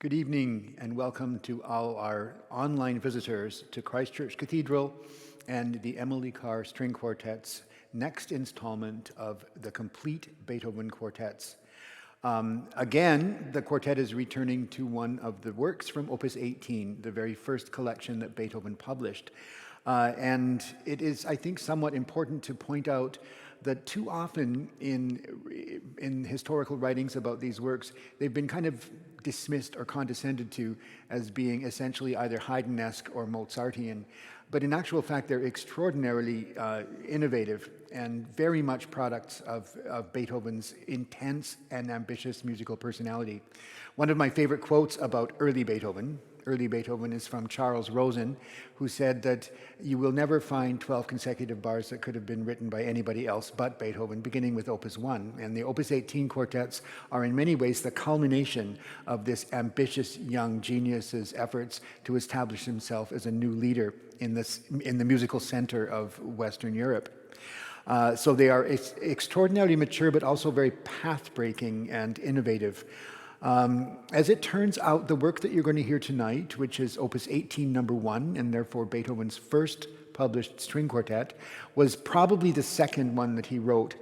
Good evening and welcome to all our online visitors to Christ Church Cathedral and the Emily Carr String Quartet's next installment of the complete Beethoven Quartets. Again, the quartet is returning to one of the works from Opus 18, the very first collection that Beethoven published. And it is, I think, somewhat important to point out that too often in historical writings about these works, they've been kind of dismissed or condescended to as being essentially either Haydn-esque or Mozartian. But in actual fact, they're extraordinarily innovative and very much products of Beethoven's intense and ambitious musical personality. One of my favorite quotes about early Beethoven is from Charles Rosen, who said that you will never find 12 consecutive bars that could have been written by anybody else but Beethoven, beginning with Opus 1. And the Opus 18 quartets are in many ways the culmination of this ambitious young genius's efforts to establish himself as a new leader in the musical center of Western Europe. So they are extraordinarily mature, but also very path-breaking and innovative. As it turns out, the work that you're going to hear tonight, which is Opus 18, number 1, and therefore Beethoven's first published string quartet, was probably the second one that he wrote.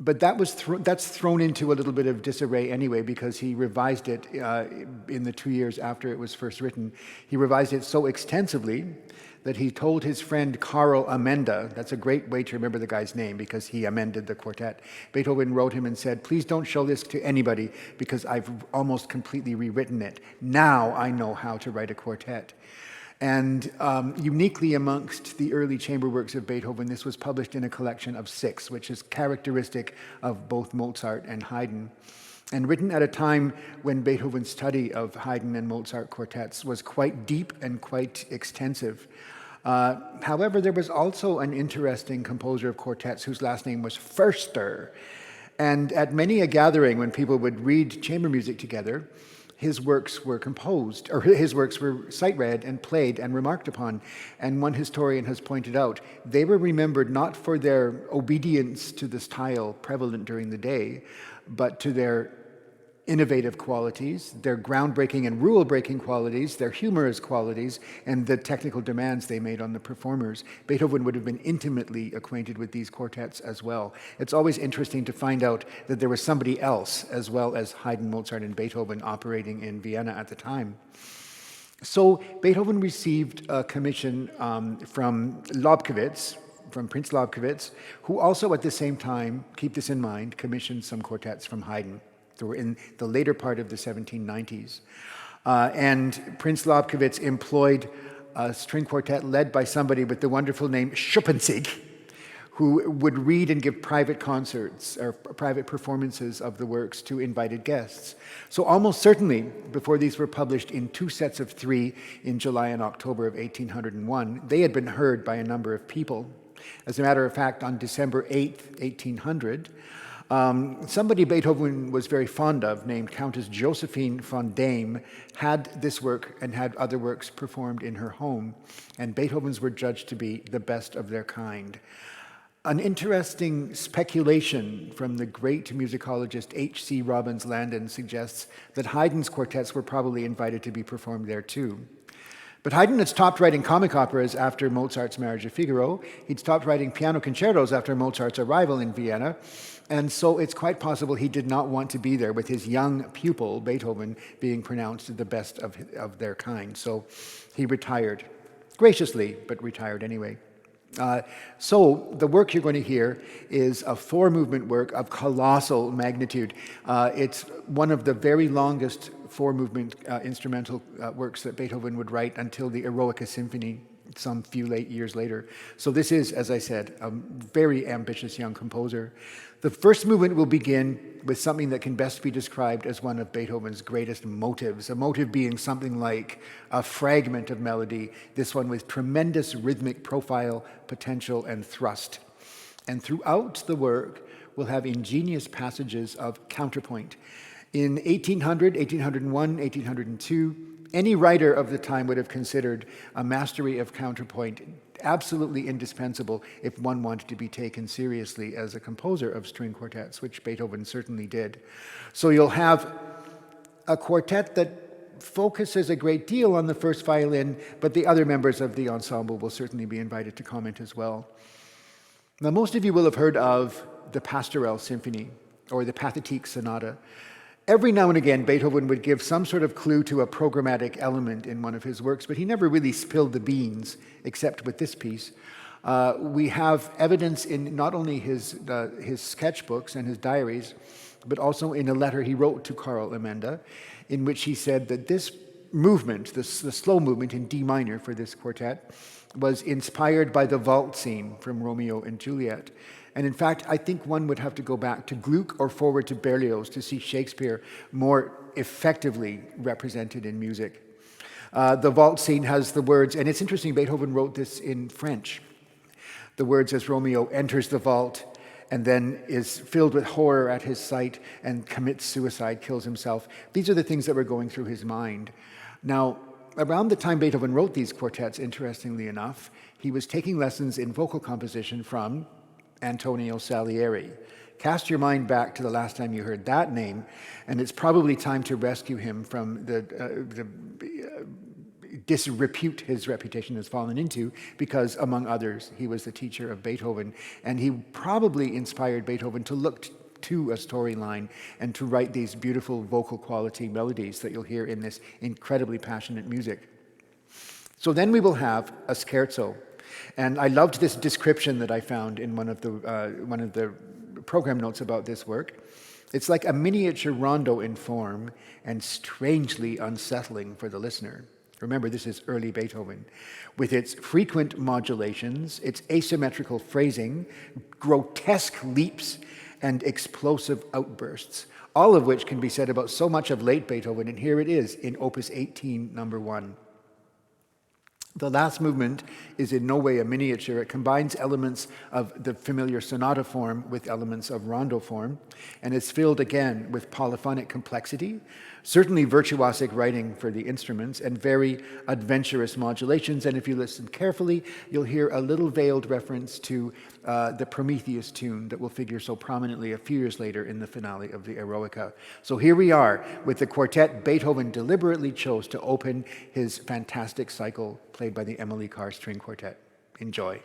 But that's thrown into a little bit of disarray anyway, because he revised it in the 2 years after it was first written. He revised it so extensively that he told his friend Karl Amenda, that's a great way to remember the guy's name because he amended the quartet. Beethoven wrote him and said, "Please don't show this to anybody because I've almost completely rewritten it. Now I know how to write a quartet." And uniquely amongst the early chamber works of Beethoven, this was published in a collection of 6, which is characteristic of both Mozart and Haydn, and written at a time when Beethoven's study of Haydn and Mozart quartets was quite deep and quite extensive. However, there was also an interesting composer of quartets whose last name was Förster, and at many a gathering when people would read chamber music together, his works were composed, or his works were sight-read and played and remarked upon. And one historian has pointed out, they were remembered not for their obedience to the style prevalent during the day, but to their innovative qualities, their groundbreaking and rule-breaking qualities, their humorous qualities, and the technical demands they made on the performers. Beethoven would have been intimately acquainted with these quartets as well. It's always interesting to find out that there was somebody else, as well as Haydn, Mozart, and Beethoven, operating in Vienna at the time. So Beethoven received a commission from Lobkowitz, from Prince Lobkowitz, who also at the same time, keep this in mind, commissioned some quartets from Haydn. They were in the later part of the 1790s. And Prince Lobkowitz employed a string quartet led by somebody with the wonderful name Schuppanzig, who would read and give private concerts or private performances of the works to invited guests. So almost certainly, before these were published in 2 sets of 3 in July and October of 1801, they had been heard by a number of people. As a matter of fact, on December 8th, 1800, somebody Beethoven was very fond of, named Countess Josephine von Dame, had this work and had other works performed in her home, and Beethoven's were judged to be the best of their kind. An interesting speculation from the great musicologist H.C. Robbins Landon suggests that Haydn's quartets were probably invited to be performed there too. But Haydn had stopped writing comic operas after Mozart's Marriage of Figaro. He'd stopped writing piano concertos after Mozart's arrival in Vienna. And so it's quite possible he did not want to be there with his young pupil, Beethoven, being pronounced the best of their kind. So he retired, graciously, but retired anyway. So the work you're going to hear is a 4-movement work of colossal magnitude. It's one of the very longest 4-movement instrumental works that Beethoven would write until the Eroica Symphony some few years later. So this is, as I said, a very ambitious young composer. The first movement will begin with something that can best be described as one of Beethoven's greatest motives, a motive being something like a fragment of melody, this one with tremendous rhythmic profile, potential, and thrust. And throughout the work, we'll have ingenious passages of counterpoint. In 1800, 1801, 1802, any writer of the time would have considered a mastery of counterpoint absolutely indispensable if one wanted to be taken seriously as a composer of string quartets, which Beethoven certainly did. So you'll have a quartet that focuses a great deal on the first violin, but the other members of the ensemble will certainly be invited to comment as well. Now, most of you will have heard of the Pastoral Symphony or the Pathétique Sonata. Every now and again, Beethoven would give some sort of clue to a programmatic element in one of his works, but he never really spilled the beans, except with this piece. We have evidence in not only his sketchbooks and his diaries, but also in a letter he wrote to Karl Amenda, in which he said that this movement, the slow movement in D minor for this quartet, was inspired by the vault scene from Romeo and Juliet. And in fact, I think one would have to go back to Gluck or forward to Berlioz to see Shakespeare more effectively represented in music. The vault scene has the words, and it's interesting, Beethoven wrote this in French. The words as Romeo enters the vault and then is filled with horror at his sight and commits suicide, kills himself. These are the things that were going through his mind. Now, around the time Beethoven wrote these quartets, interestingly enough, he was taking lessons in vocal composition from Antonio Salieri. Cast your mind back to the last time you heard that name, and it's probably time to rescue him from the disrepute his reputation has fallen into, because, among others, he was the teacher of Beethoven, and he probably inspired Beethoven to look to a storyline and to write these beautiful vocal quality melodies that you'll hear in this incredibly passionate music. So then we will have a scherzo. And I loved this description that I found in one of the program notes about this work. It's like a miniature rondo in form and strangely unsettling for the listener. Remember, this is early Beethoven. With its frequent modulations, its asymmetrical phrasing, grotesque leaps, and explosive outbursts, all of which can be said about so much of late Beethoven, and here it is in Opus 18, number 1. The last movement is in no way a miniature. It combines elements of the familiar sonata form with elements of rondo form, and it's filled again with polyphonic complexity, certainly virtuosic writing for the instruments, and very adventurous modulations. And if you listen carefully, you'll hear a little veiled reference to the Prometheus tune that will figure so prominently a few years later in the finale of the Eroica. So here we are with the quartet Beethoven deliberately chose to open his fantastic cycle, played by the Emily Carr String Quartet. Enjoy.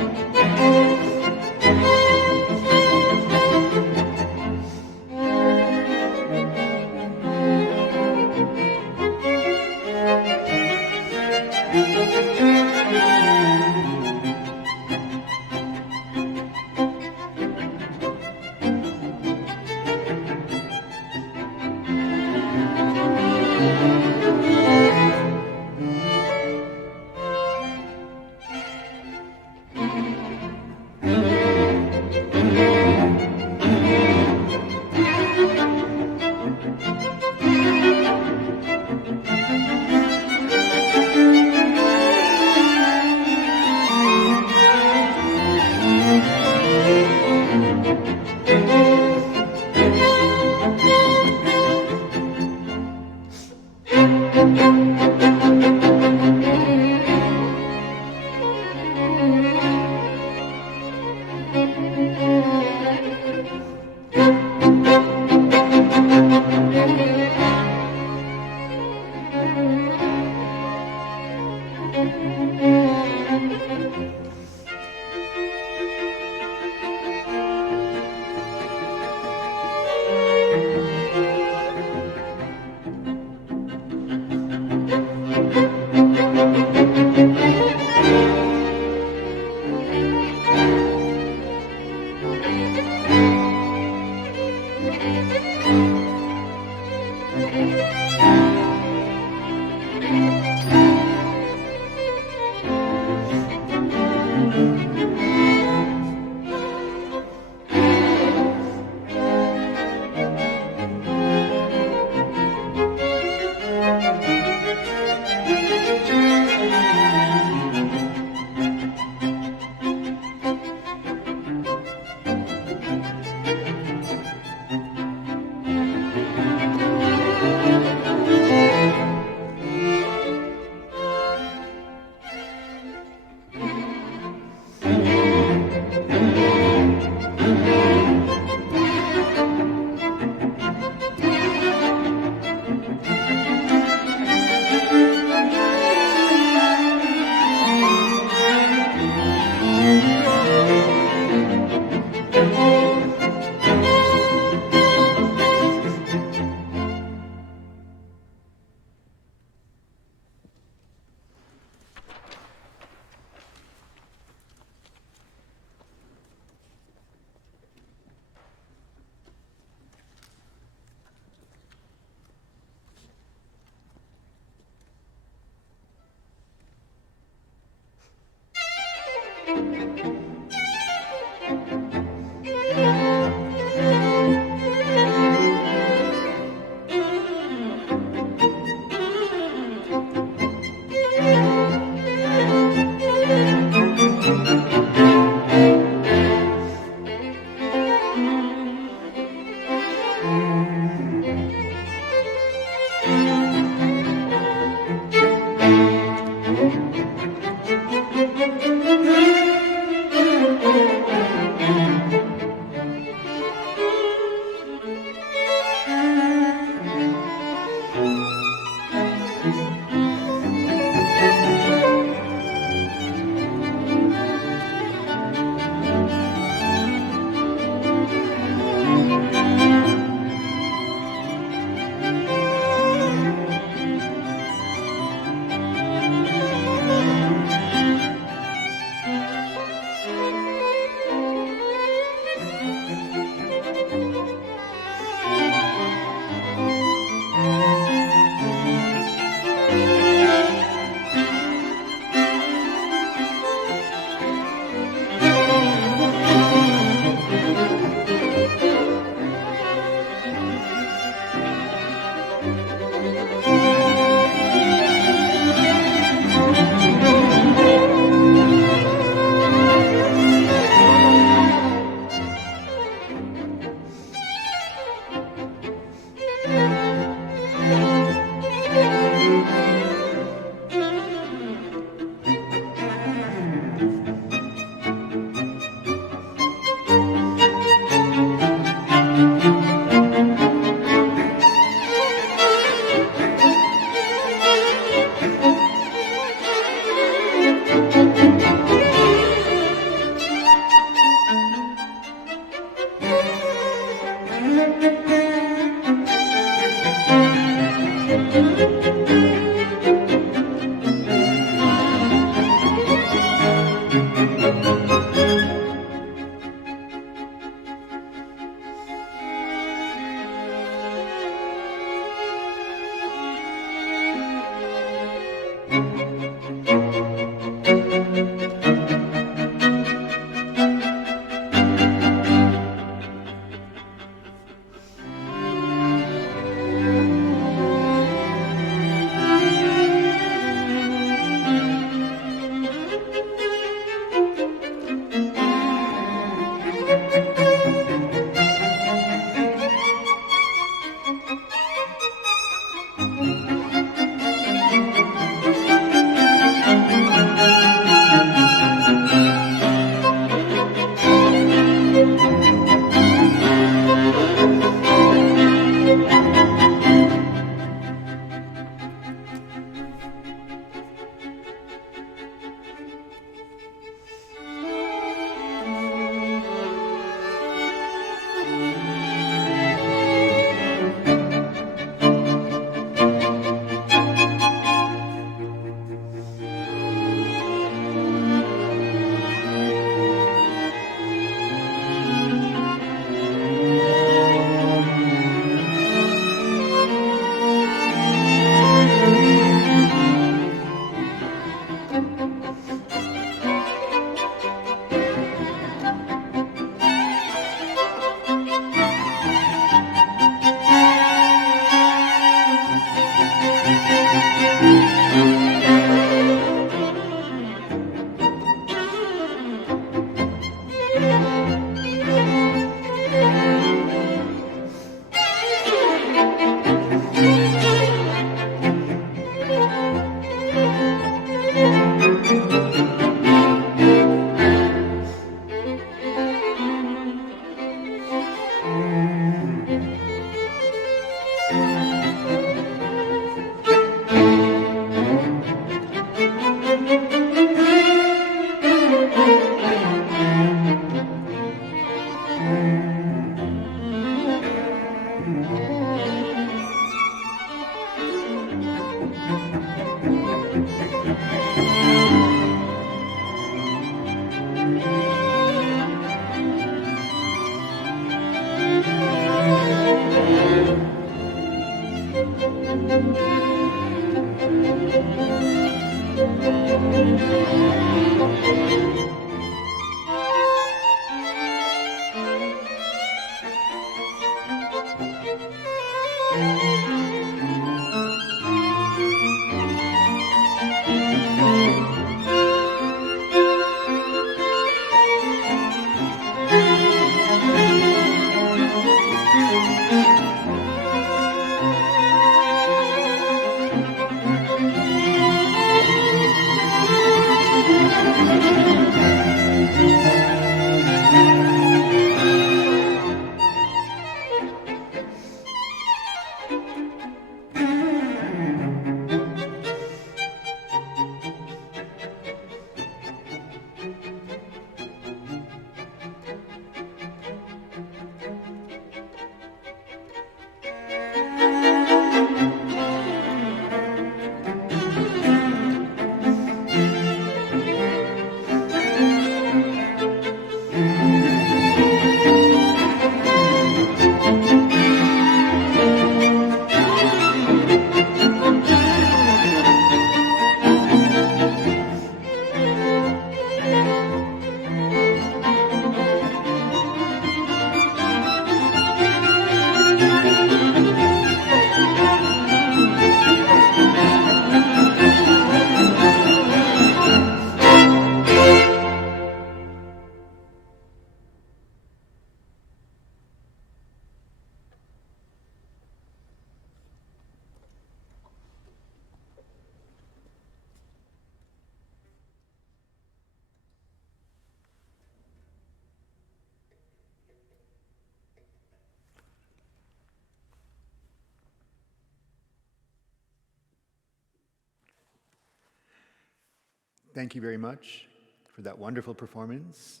Thank you very much for that wonderful performance.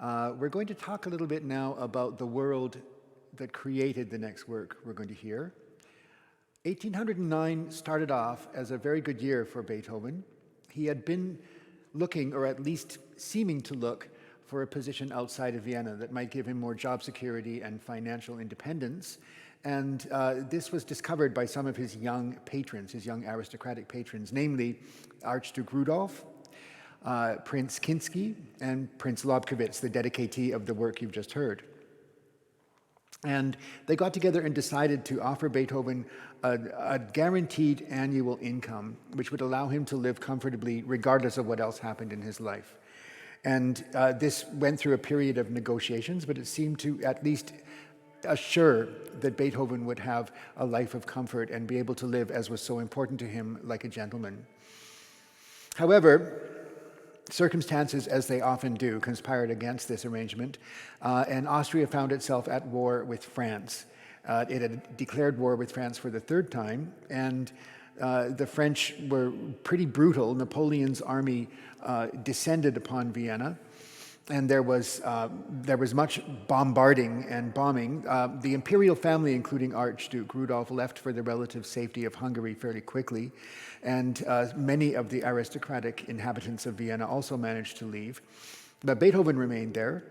We're going to talk a little bit now about the world that created the next work we're going to hear. 1809 started off as a very good year for Beethoven. He had been looking, or at least seeming to look, for a position outside of Vienna that might give him more job security and financial independence. And this was discovered by some of his young patrons, his young aristocratic patrons, namely Archduke Rudolf, Prince Kinsky, and Prince Lobkowitz, the dedicatee of the work you've just heard. And they got together and decided to offer Beethoven a guaranteed annual income, which would allow him to live comfortably regardless of what else happened in his life. And this went through a period of negotiations, but it seemed to at least assure that Beethoven would have a life of comfort and be able to live, as was so important to him, like a gentleman. However, circumstances, as they often do, conspired against this arrangement, and Austria found itself at war with France. It had declared war with France for the third time, and the French were pretty brutal. Napoleon's army descended upon Vienna, and there was much bombarding and bombing. The imperial family, including Archduke Rudolf, left for the relative safety of Hungary fairly quickly, and many of the aristocratic inhabitants of Vienna also managed to leave. But Beethoven remained there,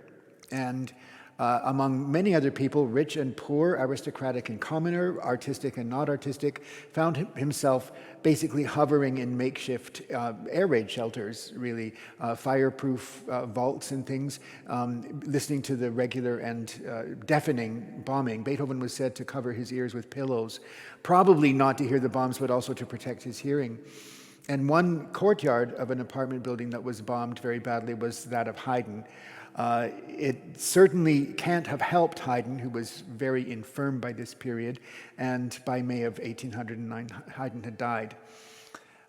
and among many other people, rich and poor, aristocratic and commoner, artistic and not artistic, found himself basically hovering in makeshift air raid shelters, really, fireproof vaults and things, listening to the regular and deafening bombing. Beethoven was said to cover his ears with pillows, probably not to hear the bombs, but also to protect his hearing. And one courtyard of an apartment building that was bombed very badly was that of Haydn. It certainly can't have helped Haydn, who was very infirm by this period, and by May of 1809, Haydn had died.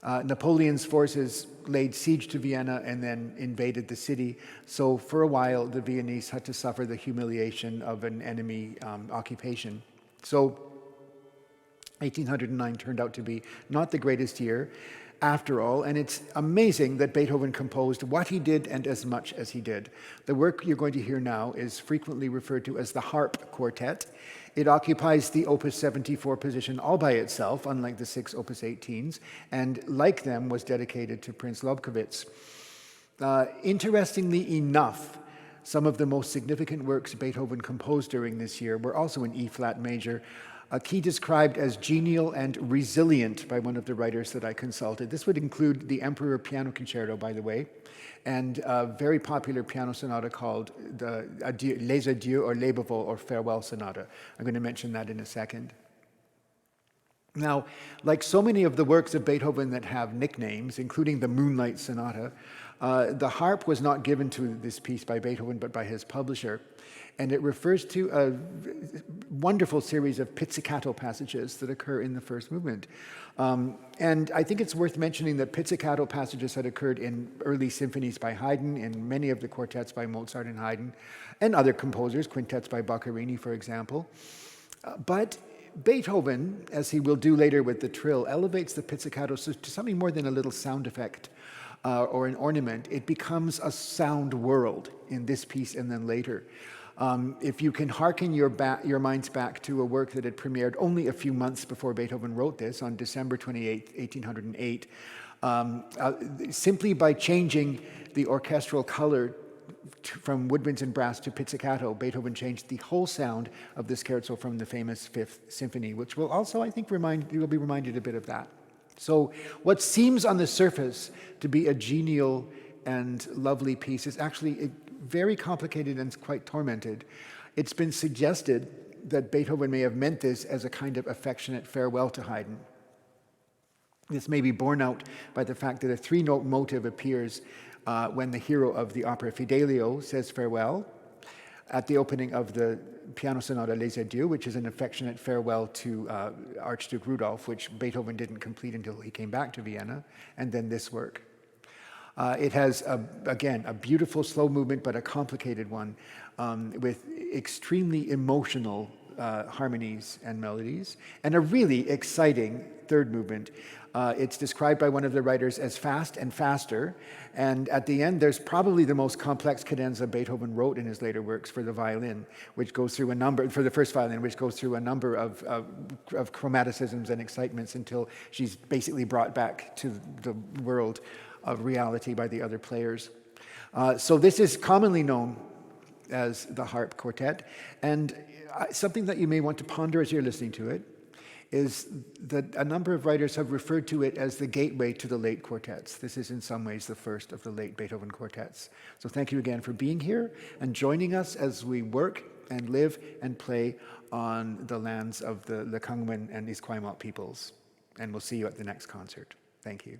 Napoleon's forces laid siege to Vienna and then invaded the city, so for a while the Viennese had to suffer the humiliation of an enemy occupation. So 1809 turned out to be not the greatest year, after all, and it's amazing that Beethoven composed what he did and as much as he did. The work you're going to hear now is frequently referred to as the Harp Quartet. It occupies the Opus 74 position all by itself, unlike the 6 Opus 18s, and like them was dedicated to Prince Lobkowitz. Interestingly enough, Some of the most significant works Beethoven composed during this year were also in E-flat major, a key described as genial and resilient by one of the writers that I consulted. This would include the Emperor Piano Concerto, by the way, and a very popular piano sonata called the Les Adieux or Les Beaux or Farewell Sonata. I'm going to mention that in a second. Now, like so many of the works of Beethoven that have nicknames, including the Moonlight Sonata, the harp was not given to this piece by Beethoven, but by his publisher. And it refers to a wonderful series of pizzicato passages that occur in the first movement. And I think it's worth mentioning that pizzicato passages had occurred in early symphonies by Haydn, in many of the quartets by Mozart and Haydn, and other composers, quintets by Boccherini, for example. But Beethoven, as he will do later with the trill, elevates the pizzicato to something more than a little sound effect or an ornament. It becomes a sound world in this piece and then later. If you can hearken your minds back to a work that had premiered only a few months before Beethoven wrote this, on December 28, 1808, simply by changing the orchestral color from woodwinds and brass to pizzicato, Beethoven changed the whole sound of the Scherzo from the famous Fifth Symphony, which will also, I think, you will be reminded a bit of that. So what seems on the surface to be a genial and lovely piece is actually very complicated and quite tormented. It's been suggested that Beethoven may have meant this as a kind of affectionate farewell to Haydn. This may be borne out by the fact that a three-note motive appears when the hero of the opera Fidelio says farewell at the opening of the piano sonata Les Adieux, which is an affectionate farewell to Archduke Rudolph, which Beethoven didn't complete until he came back to Vienna, and then this work. It has, again, a beautiful slow movement, but a complicated one with extremely emotional harmonies and melodies, and a really exciting third movement. It's described by one of the writers as fast and faster, and at the end there's probably the most complex cadenza Beethoven wrote in his later works for the violin, which goes through for the first violin, which goes through a number of chromaticisms and excitements until she's basically brought back to the world of reality by the other players. So this is commonly known as the Harp Quartet, and something that you may want to ponder as you're listening to it is that a number of writers have referred to it as the gateway to the late quartets. This is in some ways the first of the late Beethoven quartets. So thank you again for being here and joining us as we work and live and play on the lands of the Lekangman and Esquimalt peoples. And we'll see you at the next concert. Thank you.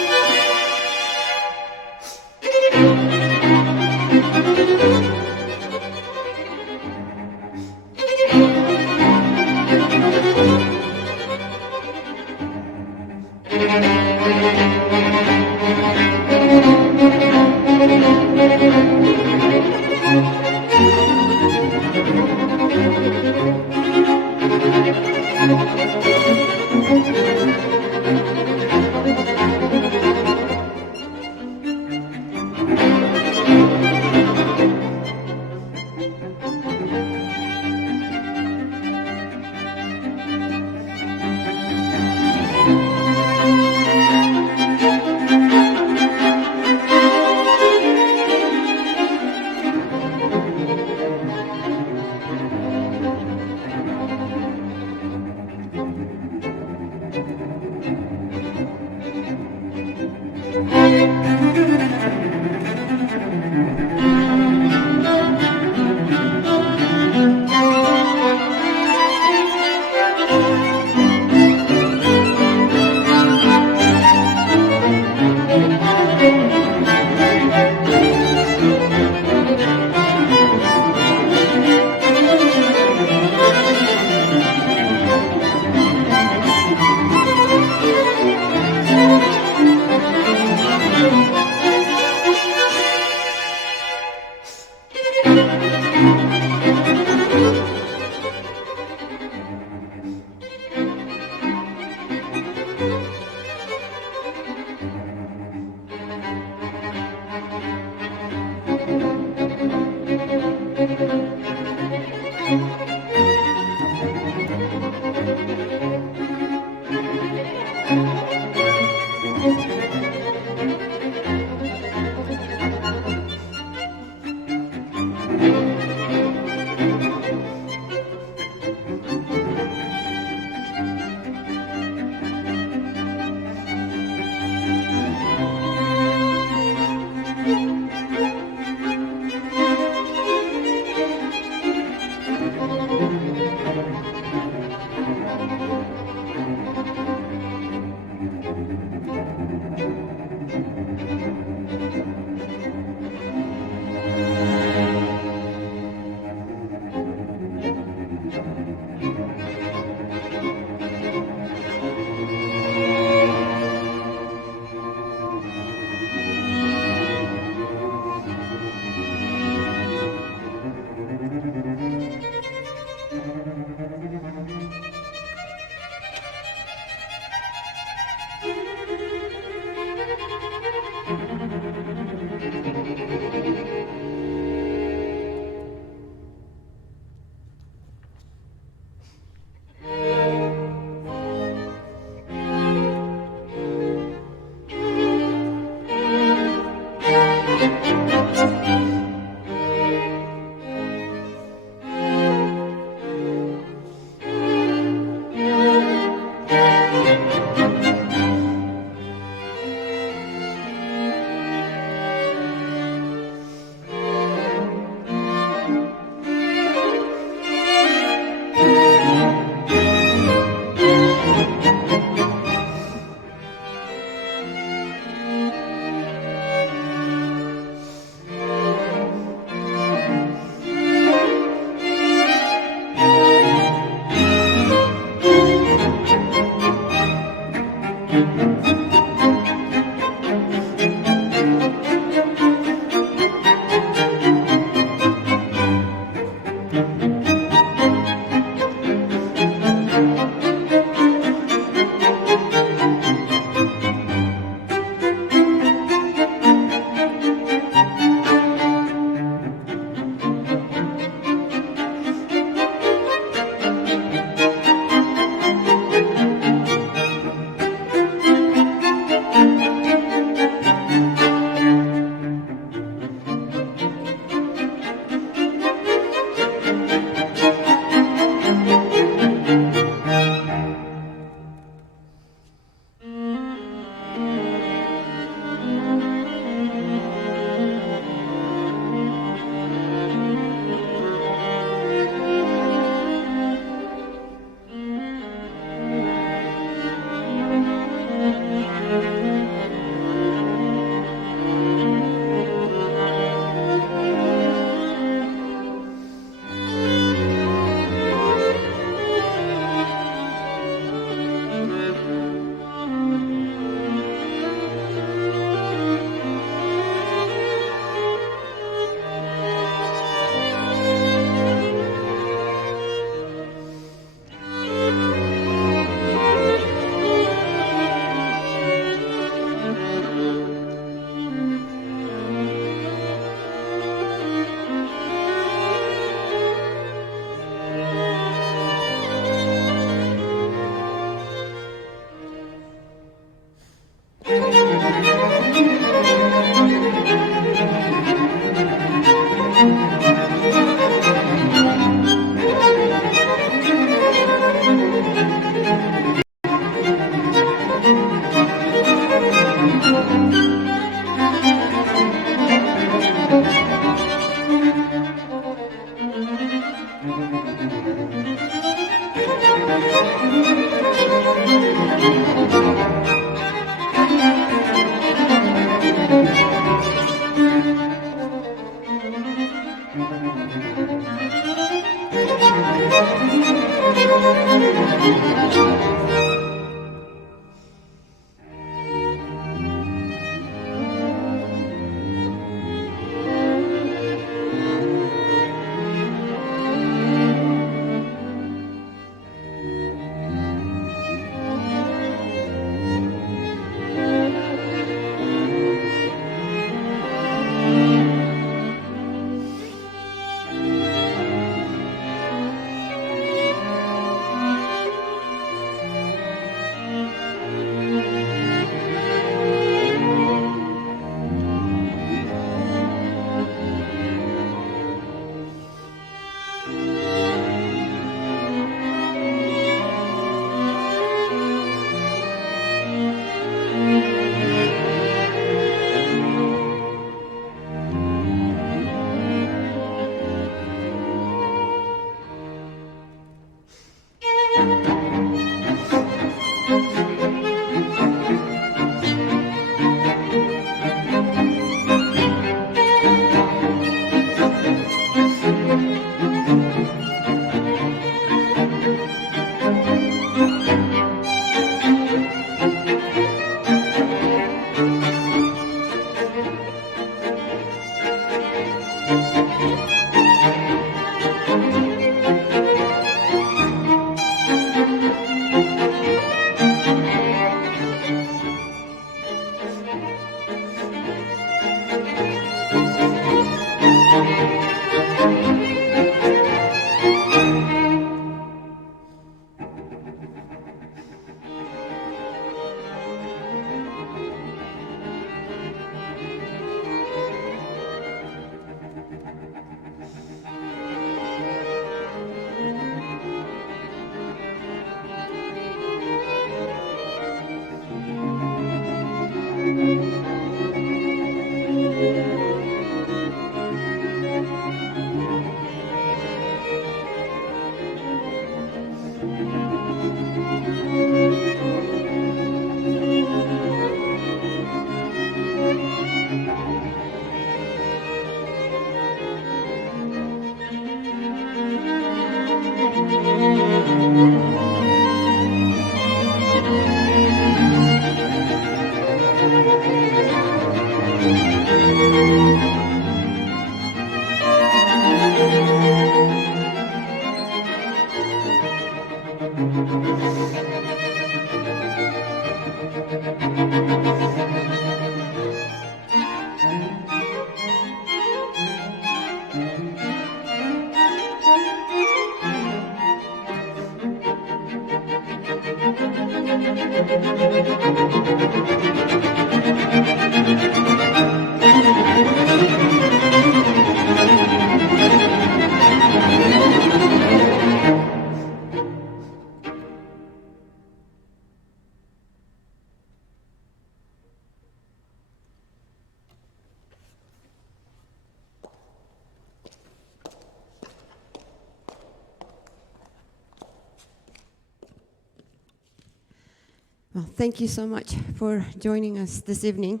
Well, thank you so much for joining us this evening.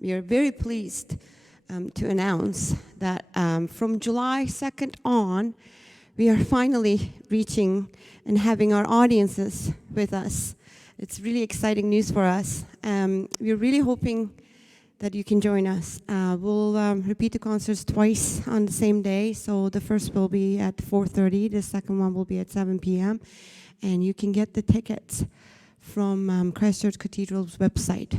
We are very pleased to announce that from July 2nd on, we are finally reaching and having our audiences with us. It's really exciting news for us. We're really hoping that you can join us. We'll repeat the concerts twice on the same day. So the first will be at 4:30, the second one will be at 7 p.m. And you can get the tickets from Christchurch Cathedral's website.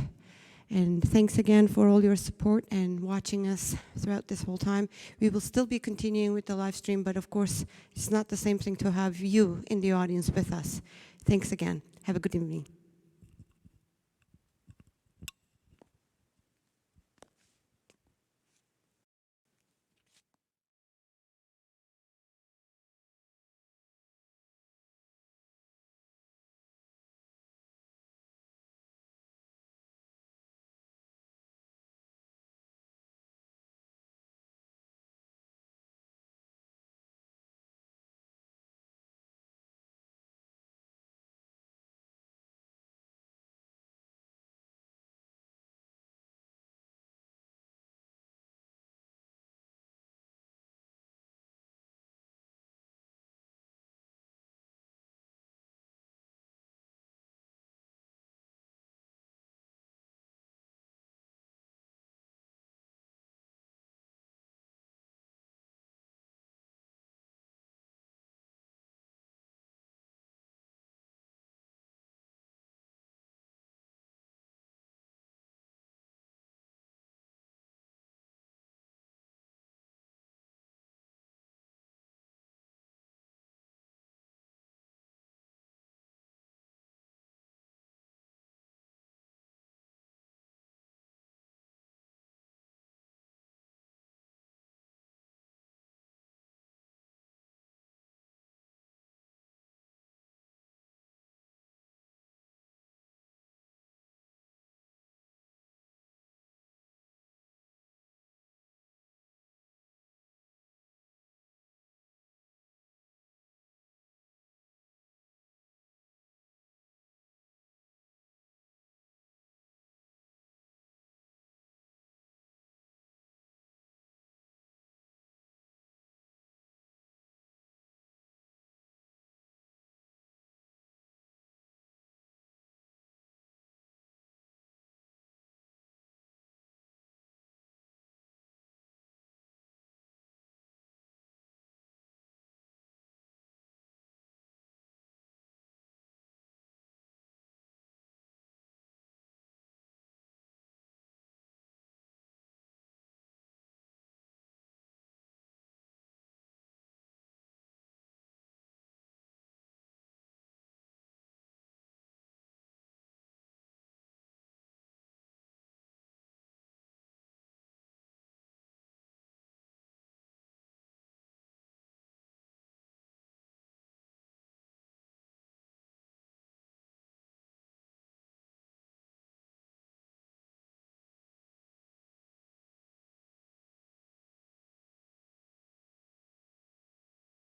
And thanks again for all your support and watching us throughout this whole time. We will still be continuing with the live stream, but of course, it's not the same thing to have you in the audience with us. Thanks again. Have a good evening.